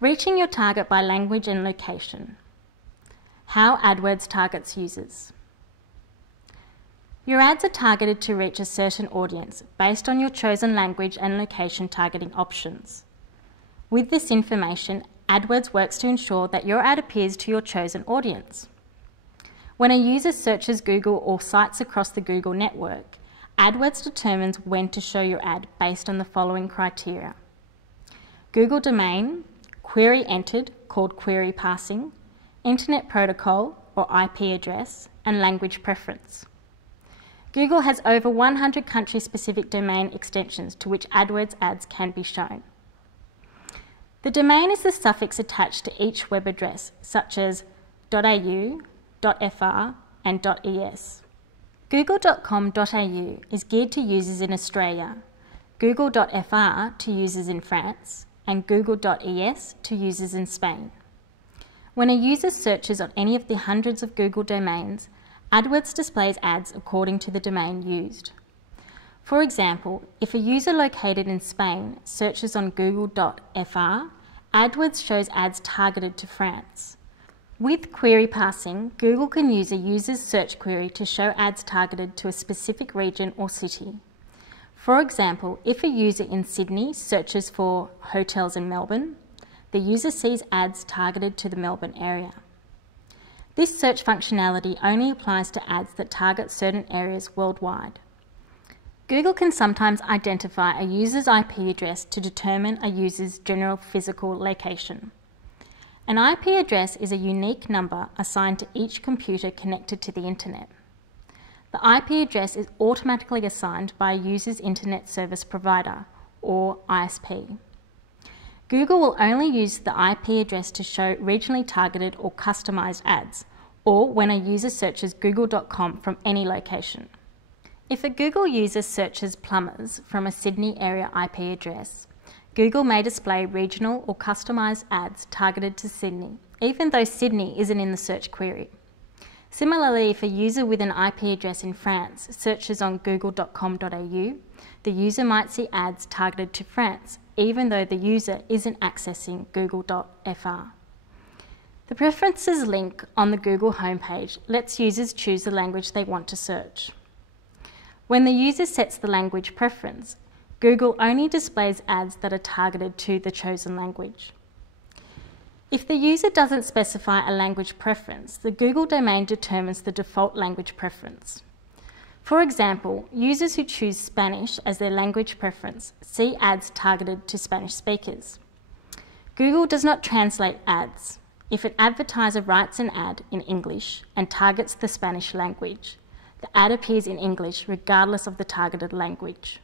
Reaching your target by language and location. How AdWords targets users. Your ads are targeted to reach a certain audience based on your chosen language and location targeting options. With this information, AdWords works to ensure that your ad appears to your chosen audience. When a user searches Google or sites across the Google network, AdWords determines when to show your ad based on the following criteria: Google domain, query entered, called query parsing, internet protocol or IP address, and language preference. Google has over 100 country-specific domain extensions to which AdWords ads can be shown. The domain is the suffix attached to each web address, such as .au, .fr, and .es. Google.com.au is geared to users in Australia, Google.fr to users in France, and Google.es to users in Spain. When a user searches on any of the hundreds of Google domains, AdWords displays ads according to the domain used. For example, if a user located in Spain searches on Google.fr, AdWords shows ads targeted to France. With query parsing, Google can use a user's search query to show ads targeted to a specific region or city. For example, if a user in Sydney searches for hotels in Melbourne, the user sees ads targeted to the Melbourne area. This search functionality only applies to ads that target certain areas worldwide. Google can sometimes identify a user's IP address to determine a user's general physical location. An IP address is a unique number assigned to each computer connected to the internet. The IP address is automatically assigned by a user's internet service provider, or ISP. Google will only use the IP address to show regionally targeted or customised ads, or when a user searches google.com from any location. If a Google user searches plumbers from a Sydney area IP address, Google may display regional or customised ads targeted to Sydney, even though Sydney isn't in the search query. Similarly, if a user with an IP address in France searches on google.com.au, the user might see ads targeted to France, even though the user isn't accessing google.fr. The Preferences link on the Google homepage lets users choose the language they want to search. When the user sets the language preference, Google only displays ads that are targeted to the chosen language. If the user doesn't specify a language preference, the Google domain determines the default language preference. For example, users who choose Spanish as their language preference see ads targeted to Spanish speakers. Google does not translate ads. If an advertiser writes an ad in English and targets the Spanish language, the ad appears in English regardless of the targeted language.